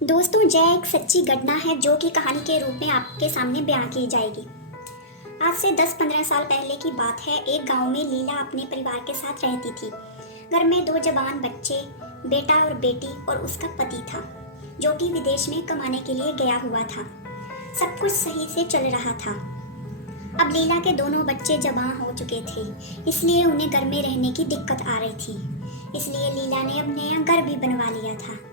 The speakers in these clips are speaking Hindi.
दोस्तों, जय एक सच्ची घटना है जो कि कहानी के रूप में आपके सामने बयां की जाएगी। आज से 10-15 साल पहले की बात है। एक गांव में लीला अपने परिवार के साथ रहती थी। घर में 2 जवान बच्चे, बेटा और बेटी और उसका पति था, जो कि विदेश में कमाने के लिए गया हुआ था। सब कुछ सही से चल रहा था। अब लीला के दोनों बच्चे जवान हो चुके थे, इसलिए उन्हें घर में रहने की दिक्कत आ रही थी। इसलिए लीला ने अब नया घर भी बनवा लिया था।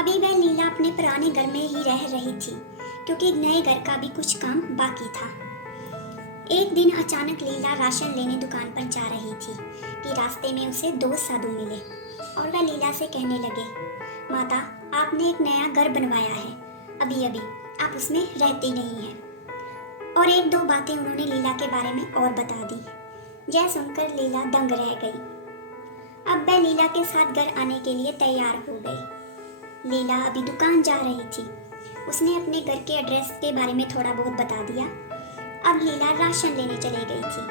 अभी वह लीला अपने पुराने घर में ही रह रही थी, क्योंकि नए घर का भी कुछ काम बाकी था। एक दिन अचानक लीला राशन लेने दुकान पर जा रही थी कि रास्ते में उसे 2 साधु मिले और वह लीला से कहने लगे, माता, आपने एक नया घर बनवाया है, अभी आप उसमें रहती नहीं हैं। और 1-2 बातें उन्होंने लीला के बारे में और बता दी। यह सुनकर लीला दंग रह गई। अब वह लीला के साथ घर आने के लिए तैयार हो गई। लीला अभी दुकान जा रही थी। उसने अपने घर के एड्रेस के बारे में थोड़ा बहुत बता दिया। अब लीला राशन लेने चली गई थी।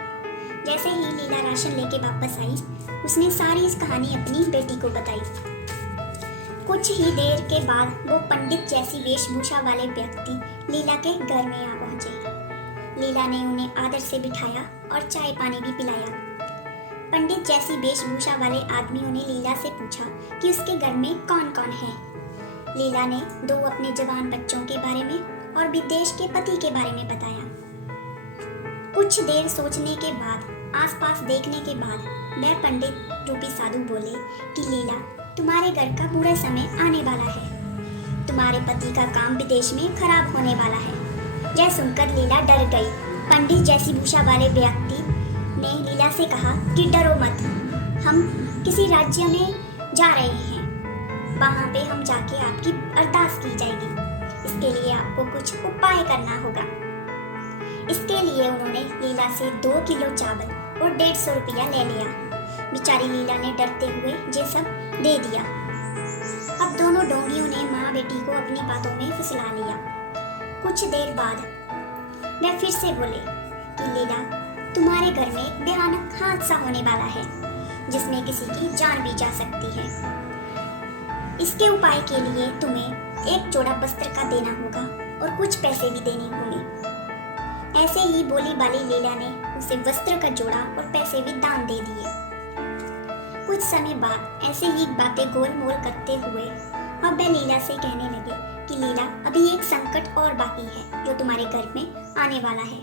जैसे ही लीला राशन लेके वापस आई, उसने सारी इस कहानी अपनी बेटी को बताई। कुछ ही देर के बाद वो पंडित जैसी वेशभूषा वाले व्यक्ति लीला के घर में आ पहुंचे। लीला ने उन्हें आदर से बिठाया और चाय पानी भी पिलाया। पंडित जैसी वेशभूषा वाले आदमियों ने लीला से पूछा कि उसके घर में कौन कौन है। लीला ने 2 अपने जवान बच्चों के बारे में और विदेश के पति के बारे में बताया। कुछ देर सोचने के बाद, आसपास देखने के बाद, वह पंडित रूपी साधु बोले कि लीला, तुम्हारे घर का बुरा समय आने वाला है। तुम्हारे पति का काम विदेश में खराब होने वाला है। यह सुनकर लीला डर गई। पंडित जैसी भूषा वाले व्यक्ति ने लीला से कहा कि डरो मत, हम किसी राज्य में जा रहे हैं। वहाँ पे हम जाके आपकी अरदास की जाएगी। इसके लिए आपको कुछ उपाय करना होगा। इसके लिए उन्होंने लीला से 2 किलो चावल और 150 रुपया ले लिया। बेचारी लीला ने डरते हुए ये सब दे दिया। अब दोनों डोंगियों ने माँ बेटी को अपनी बातों में फुसला लिया। कुछ देर बाद वह फिर से बोले कि लीला, तुम्हारे घर में एक भयानक हादसा होने वाला है, जिसमें किसी की जान भी जा सकती है। इसके उपाय के लिए तुम्हें एक जोड़ा वस्त्र का देना होगा और कुछ पैसे भी देने होंगे। ऐसे ही बोली बाली लीला ने उसे वस्त्र का जोड़ा और पैसे भी दान दे दिए। कुछ समय बाद ऐसे ही बातें गोल मोल करते हुए अब वह लीला से कहने लगे कि लीला, अभी एक संकट और बाकी है जो तुम्हारे घर में आने वाला है,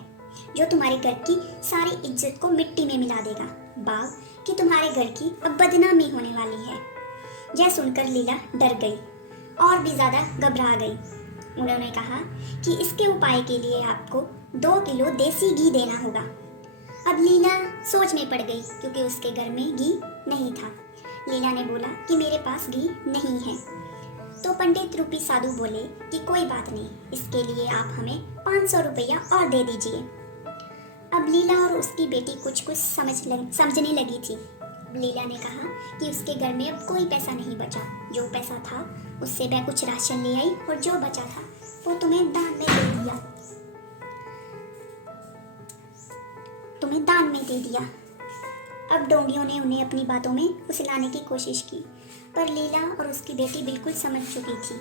जो तुम्हारे घर की सारी इज्जत को मिट्टी में मिला देगा। बात कि तुम्हारे घर की अब बदनामी होने वाली है। यह सुनकर लीला डर गई और भी ज्यादा घबरा गई। उन्होंने कहा कि इसके उपाय के लिए आपको 2 किलो देसी घी देना होगा। अब लीला सोच में पड़ गई, क्योंकि उसके घर में घी नहीं था। लीला ने बोला कि मेरे पास घी नहीं है। तो पंडित रूपी साधु बोले कि कोई बात नहीं, इसके लिए आप हमें 500 रुपया और दे दीजिए। अब लीला और उसकी बेटी कुछ समझने लगी थी। लीला ने कहा कि उसके घर में अब कोई पैसा नहीं बचा। जो पैसा था उससे वह कुछ राशन ले आई और जो बचा था वो तुम्हें दान में दे दिया। अब डोंगियों ने उन्हें अपनी बातों में फुसलाने की कोशिश की, पर लीला और उसकी बेटी बिल्कुल समझ चुकी थी।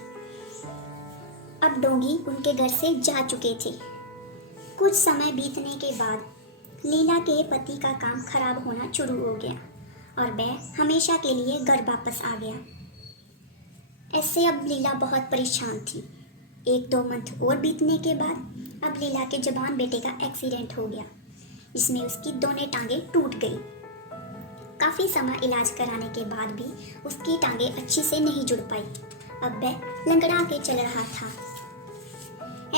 अब डोंगी उनके घर से जा चुके थे। कुछ समय बीतने के बाद लीला के पति का काम खराब होना शुरू हो गया और वह हमेशा के लिए घर वापस आ गया। ऐसे अब लीला बहुत परेशान थी। 1-2 मंथ और बीतने के बाद अब लीला के जवान बेटे का एक्सीडेंट हो गया, जिसमें उसकी दोनों टांगें टूट गई। काफ़ी समय इलाज कराने के बाद भी उसकी टांगें अच्छी से नहीं जुड़ पाई। अब वह लंगड़ा के चल रहा था।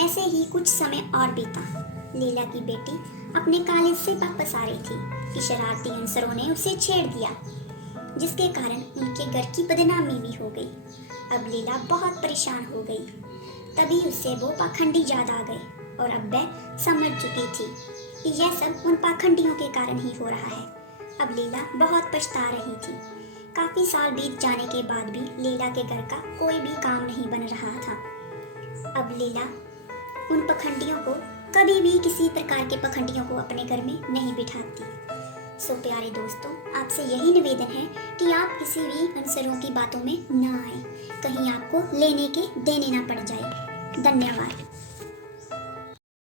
ऐसे ही कुछ समय और बीता। लीला की बेटी अपने कॉलेज से वापस आ रही थी कि शरारती अनसरों ने उसे छेड़ दिया, जिसके कारण उनके घर की बदनामी भी हो गई। अब लीला बहुत परेशान हो गई। तभी उससे वो पाखंडी याद आ गए और अब वह समझ चुकी थी कि यह सब उन पाखंडियों के कारण ही हो रहा है। अब लीला बहुत पछता रही थी। काफ़ी साल बीत जाने के बाद भी लीला के घर का कोई भी काम नहीं बन रहा था। अब लीला कभी भी किसी प्रकार के पखंडियों को अपने घर में नहीं बिठाती। सो प्यारे दोस्तों, आपसे यही निवेदन है कि आप किसी भी अनसरों की बातों में ना आए, कहीं आपको लेने के देने ना पड़ जाए। धन्यवाद।